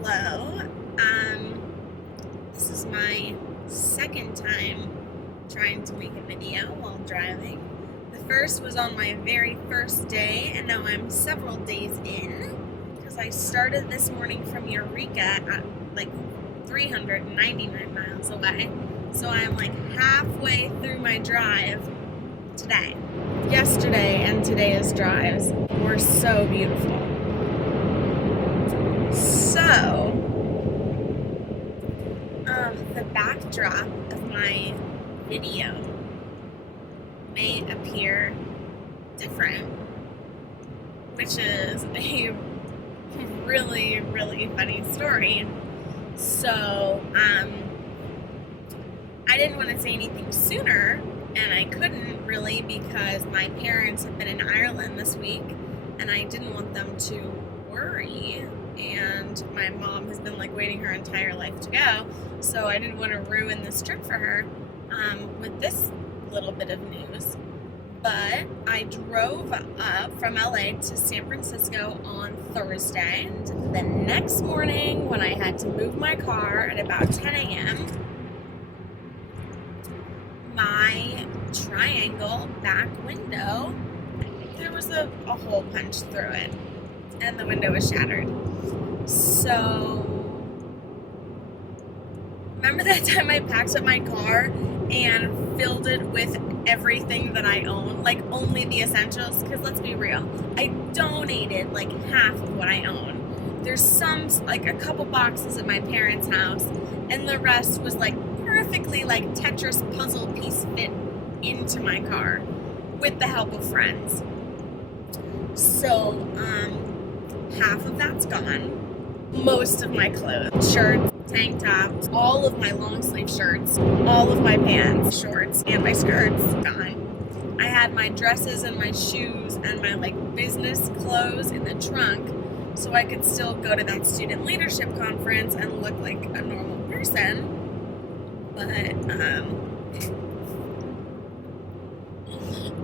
Hello. This is my second time trying to make a video while driving. The first was on my very first day, and now I'm several days in because I started this morning from Eureka at like 399 miles away. So I'm like halfway through my drive today. Yesterday and today's drives were so beautiful. So, the backdrop of my video may appear different, which is a really, really funny story. So, I didn't want to say anything sooner, and I couldn't really because my parents have been in Ireland this week, and I didn't want them to worry. And my mom has been like waiting her entire life to go, so I didn't want to ruin this trip for her with this little bit of news. But I drove up from LA to San Francisco on Thursday. And the next morning, when I had to move my car at about 10 a.m., my triangle back window, there was a hole punched through it, and the window was shattered. So, remember that time I packed up my car and filled it with everything that I own? Like, only the essentials? Because let's be real, I donated like half of what I own. There's some, like a couple boxes at my parents' house, and the rest was like perfectly like Tetris puzzle piece fit into my car with the help of friends. So, half of that's gone. Most of my clothes, shirts, tank tops, all of my long sleeve shirts, all of my pants, shorts, and my skirts gone. I had my dresses and my shoes and my like business clothes in the trunk so I could still go to that student leadership conference and look like a normal person. But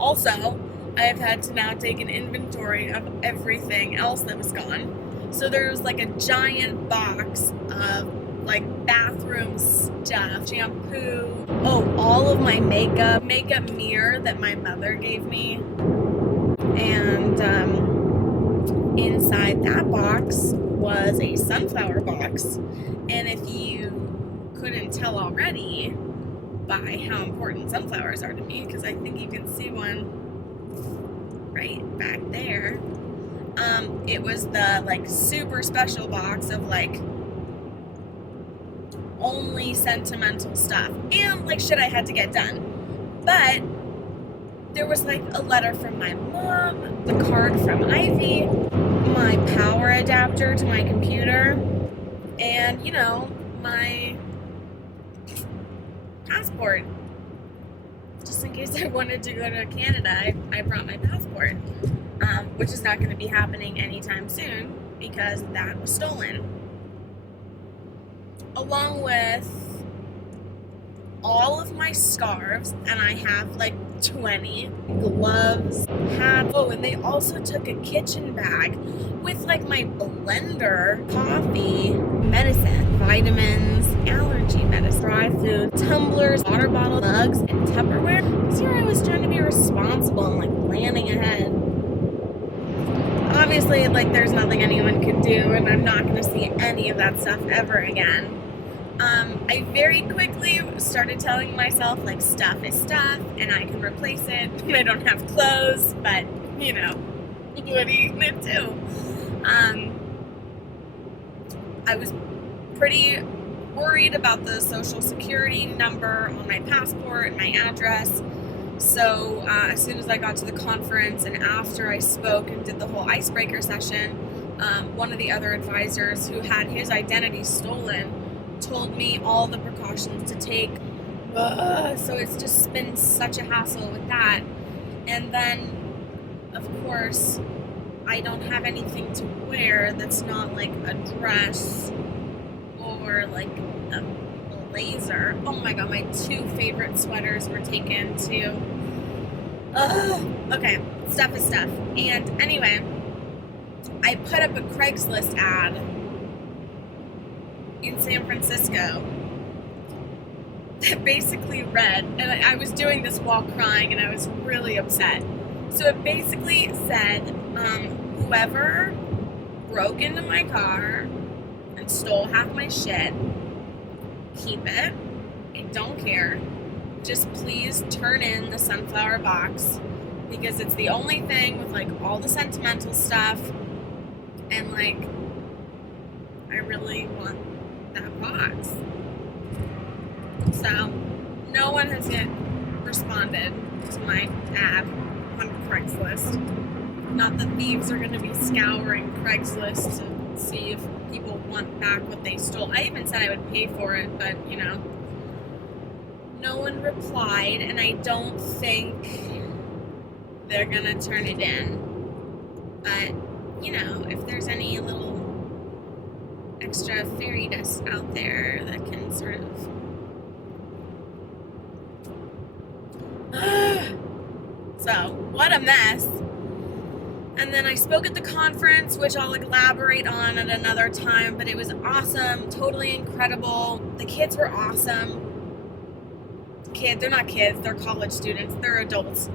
also, I have had to now take an inventory of everything else that was gone. So there was like a giant box of like bathroom stuff, shampoo, all of my makeup mirror that my mother gave me. And inside that box was a sunflower box. And if you couldn't tell already by how important sunflowers are to me, because I think you can see one right back there. It was the like super special box of like only sentimental stuff and like shit I had to get done. But there was like a letter from my mom, the card from Ivy, my power adapter to my computer, and you know, my passport. Just in case I wanted to go to Canada, I brought my passport, which is not going to be happening anytime soon because that was stolen. Along with all of my scarves, and I have like 20 gloves, hats. Oh, and they also took a kitchen bag with like my blender, coffee, medicine, vitamins, allergy medicine, dry food, tumblers, water bottle, mugs, and Tupperware. Because here I was trying to be responsible and like planning ahead. Obviously, like there's nothing anyone could do, and I'm not going to see any of that stuff ever again. I very quickly started telling myself, like, stuff is stuff, and I can replace it, and I don't have clothes, but, you know, what are you gonna do? I was pretty worried about the social security number on my passport and my address, so as soon as I got to the conference and after I spoke and did the whole icebreaker session, one of the other advisors who had his identity stolen told me all the precautions to take. So it's just been such a hassle with that. And then, of course, I don't have anything to wear that's not like a dress or like a blazer. Oh my god, my two favorite sweaters were taken too. Okay, stuff is stuff. And anyway, I put up a Craigslist ad in San Francisco that basically read, and I was doing this while crying and I was really upset. So it basically said, whoever broke into my car and stole half my shit, keep it. I don't care. Just please turn in the sunflower box, because it's the only thing with like all the sentimental stuff, and like I really want that box. So no one has yet responded to my ad on Craigslist. Not that thieves are going to be scouring Craigslist to see if people want back what they stole. I even said I would pay for it, but you know, no one replied, and I don't think they're gonna turn it in. But you know, if there's any little extra fairy dust out there that can sort of so what a mess. And then I spoke at the conference, which I'll elaborate on at another time, but it was awesome, totally incredible. The kids were awesome. They're not kids, they're college students, they're adults.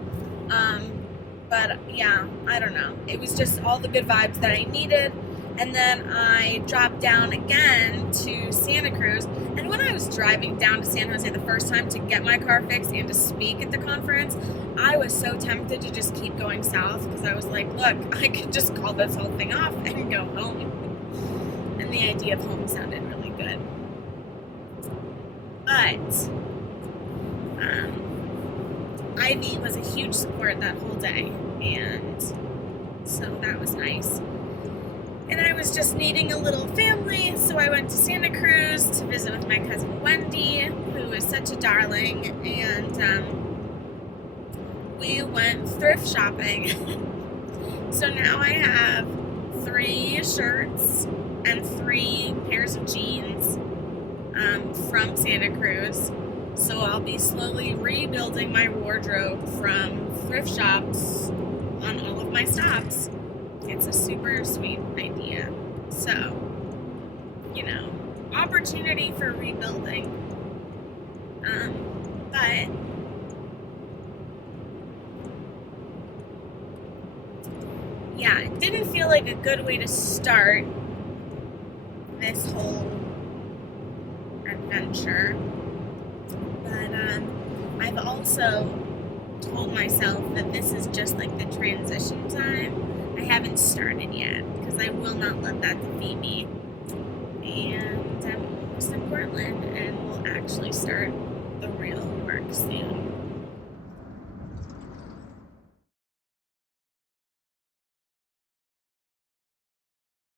But yeah, I don't know. It was just all the good vibes that I needed. And then I dropped down again to Santa Cruz. And when I was driving down to San Jose the first time to get my car fixed and to speak at the conference, I was so tempted to just keep going south, because I was like, look, I could just call this whole thing off and go home. And the idea of home sounded really good. But Ivy was a huge support that whole day, and so that was nice. And I was just needing a little family, so I went to Santa Cruz to visit with my cousin Wendy, who is such a darling, and we went thrift shopping. So now I have 3 shirts and 3 pairs of jeans from Santa Cruz. So I'll be slowly rebuilding my wardrobe from thrift shops on all of my stops. It's a super sweet idea. So, you know, opportunity for rebuilding. But yeah, it didn't feel like a good way to start this whole adventure. But I've also told myself that this is just like the transition time. I haven't started yet, because I will not let that defeat me. And I'm almost in Portland, and we'll actually start the real work soon.